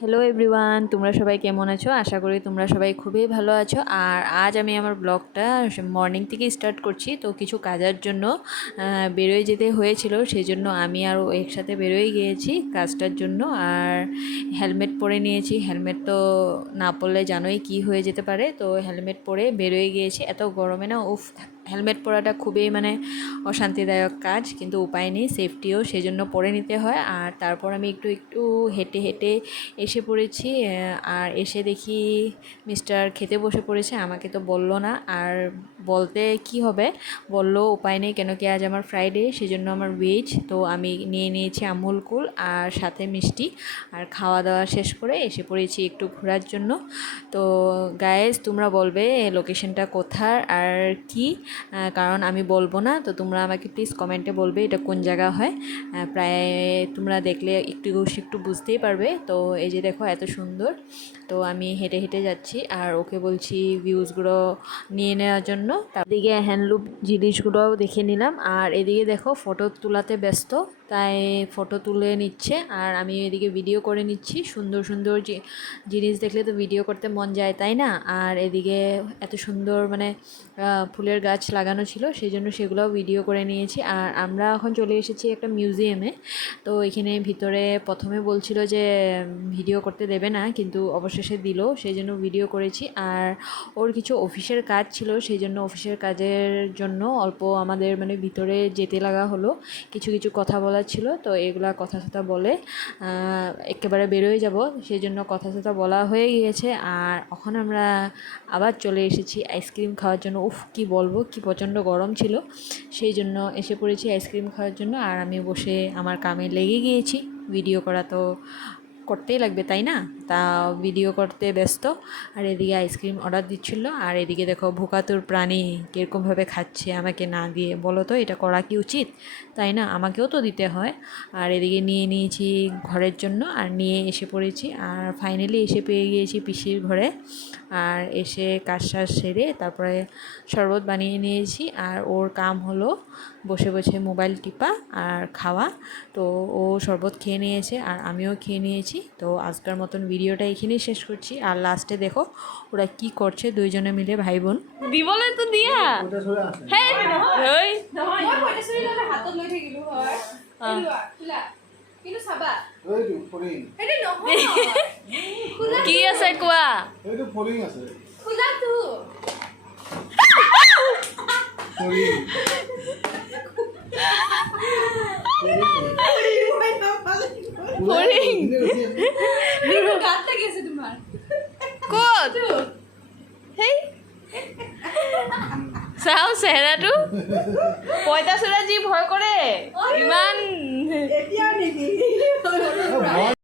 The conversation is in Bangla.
হ্যালো এভরিওয়ান, তোমরা সবাই কেমন আছো? আশা করি তোমরা সবাই খুবই ভালো আছো। আর আজ আমি আমার ব্লগটা মর্নিং থেকে স্টার্ট করছি। তো কিছু কাজের জন্য বেরোয় যেতে হয়েছিল, সেই জন্য আমি আরও একসাথে বেরোয় গিয়েছি কাজটার জন্য। আর হেলমেট পরে নিয়েছি। হেলমেট তো না পরলে জানোই কি হয়ে যেতে পারে। তো হেলমেট পরে বেরোয় গিয়েছি। এত গরমে না হেলমেট পরাটা খুবই অশান্তিদায়ক কাজ, কিন্তু উপায় নেই, সেফটিও সেই জন্য পরে নিতে হয়। আর তারপর আমি একটু একটু হেঁটে হেঁটে এসে পড়েছি। আর এসে দেখি মিস্টার খেতে বসে পড়েছে। আমাকে তো বললো না, আর বলতে কি হবে, বললো উপায় নেই, কেন কি আজ আমার ফ্রাইডে, সেজন্য আমার ভেজ। তো আমি নিয়ে নিয়েছি আমুল কুল আর সাথে মিষ্টি। আর খাওয়া দাওয়া শেষ করে এসে পড়েছি একটু ঘোরার জন্য। তো গাইজ, তোমরা বলবে লোকেশনটা কোথার আর কি, কারণ আমি বলবো না। তো তোমরা আমাকে প্লিজ কমেন্টে বলবে এটা কোন জায়গা হয়। প্রায় তোমরা দেখলে একটু একটু বুঝতেই পারবে। তো এই যে দেখো এত সুন্দর। তো আমি হেঁটে হেঁটে যাচ্ছি আর ওকে বলছি ভিউজগুলো নিয়ে নেওয়ার জন্য। তারদিকে হ্যান্ডলুম জিনিসগুলোও দেখে নিলাম। আর এদিকে দেখো ফটো তোলাতে ব্যস্ত, তাই ফটো তুলে নিচ্ছে আর আমি এদিকে ভিডিও করে নিচ্ছি। সুন্দর সুন্দর যে জিনিস দেখলে তো ভিডিও করতে মন যায়, তাই না? আর এদিকে এত সুন্দর ফুলের গাছ লাগানো ছিল, সেই জন্য সেগুলোও ভিডিও করে নিয়েছি। আর আমরা এখন চলে এসেছি একটা মিউজিয়ামে। তো এখানে ভিতরে প্রথমে বলছিল যে ভিডিও করতে দেবে না, কিন্তু অবশেষে দিল, সেই জন্য ভিডিও করেছি। আর ওর কিছু অফিসের কাজ ছিল, সেই জন্য অফিসের কাজের জন্য অল্প আমাদের ভিতরে যেতে লাগা হলো। কিছু কিছু কথা বলার ছিল, তো এগুলা কথা টথা বলে একেবারে বেরোয় যাব, সেই জন্য কথা টথা বলা হয়ে গিয়েছে। আর এখন আমরা আবার চলে এসেছি আইসক্রিম খাওয়ার জন্য। উফ, কি বলবো, কি প্রচণ্ড গরম ছিল, সেই জন্য এসে পড়েছি আইসক্রিম খাওয়ার জন্য। আর আমি বসে আমার কামে লেগে গিয়েছি। ভিডিও করা তো করতেই লাগবে, তাই না? তা ভিডিও করতে ব্যস্ত। আর এদিকে আইসক্রিম অর্ডার দিচ্ছিল। আর এদিকে দেখো ভোকাতুর প্রাণী কীরকমভাবে খাচ্ছে আমাকে না দিয়ে। বলো তো এটা করা কি উচিত? তাই না, আমাকেও তো দিতে হয়। আর এদিকে নিয়ে নিয়েছি ঘরের জন্য আর নিয়ে এসে পড়েছি। আর ফাইনালি এসে পেয়ে গিয়েছি পিসির ঘরে। আর এসে কাজ সেরে তারপরে শরবত বানিয়ে নিয়েছি। আর ওর কাম হলো বসে বসে মোবাইল টিপা আর খাওয়া। তো ও শরবত খেয়ে নিয়েছে আর আমিও খেয়ে নিয়েছি। তো আজকের মতন ভিডিওটা এখানেই শেষ করছি। আর লাস্টে দেখো ওরা কি করছে, দুইজনে মিলে ভাই বোন। দি বলে তো দিয়া কি আছে কোৱা? ক'ত? সেই চাওঁ চেহেৰাটো, পঁইতাচোৰা যি ভয় কৰে।